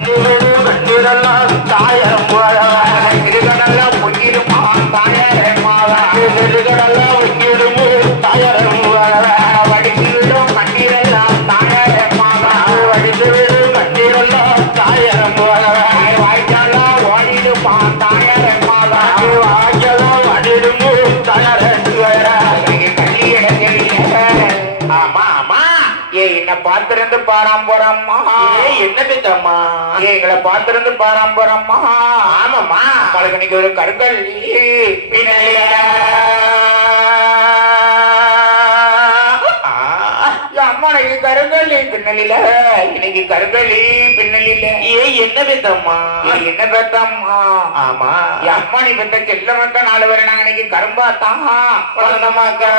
தாயம் தாயரம் என்ன பார்த்திருந்து பாராம் போறம்மா ஏ என்ன பித்தம்மா? ஏ எங்களை பார்த்திருந்து பாராம் போறம்மா ஆமாம்மா. இன்னைக்கு ஒரு கருங்கல். அம்மாக்கு கருங்கல்லி பின்னலில. இன்னைக்கு கருங்கல்லி பின்னலில. ஏ என்ன பெத்தம்மா? என்ன பெத்தம்மா? ஆமா. அம்மா நீ பெத்த செல்ல மக்கள் நாலு பேர் நாங்க இன்னைக்கு கரும்பாத்தான். வளர்ந்தமாக்கா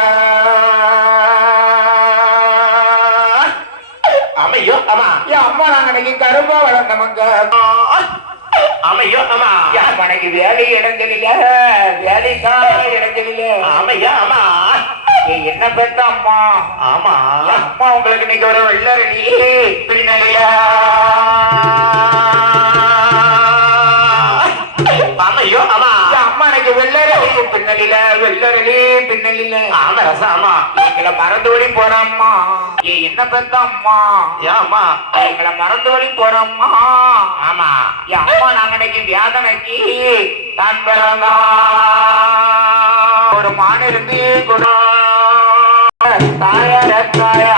அமையோ அம்மா என் அம்மா நாங்க இன்னைக்கு கரும்பா வளர்ந்தவங்க அமையோ என் மனைக்கு வேலை இடைஞ்சலில? வேலைக்கா இடைஞ்சலில? அம்மா. ஏய், என்ன பெத்த அம்மா? ஆமா. அம்மா உங்களுக்கு இன்னைக்கு ஒரு வெள்ளரடி பின்னலியா அம்மா எனக்கு வெள்ளரடி பின்னலில. வெள்ளரடி பின்னலில. ஆமா ரசாமா எங்களை மறந்து வழி போறம்மா. ஏ என்ன பெத்த அம்மா. ஏமா எங்களை மறந்து வழி போறம்மா. ஆமா. என் அம்மா நாங்க இன்னைக்கு வியாதனைக்கு தான் பிறந்தா. ஒரு மான் இருந்து கொடு தாயார. தாயா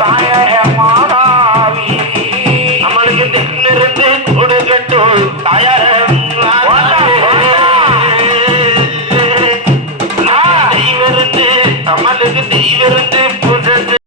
தாயமாவி நம்மளுக்கு தின்னிருந்து கொடுக்கட்டும் தாயாரம் நம்மளுக்கு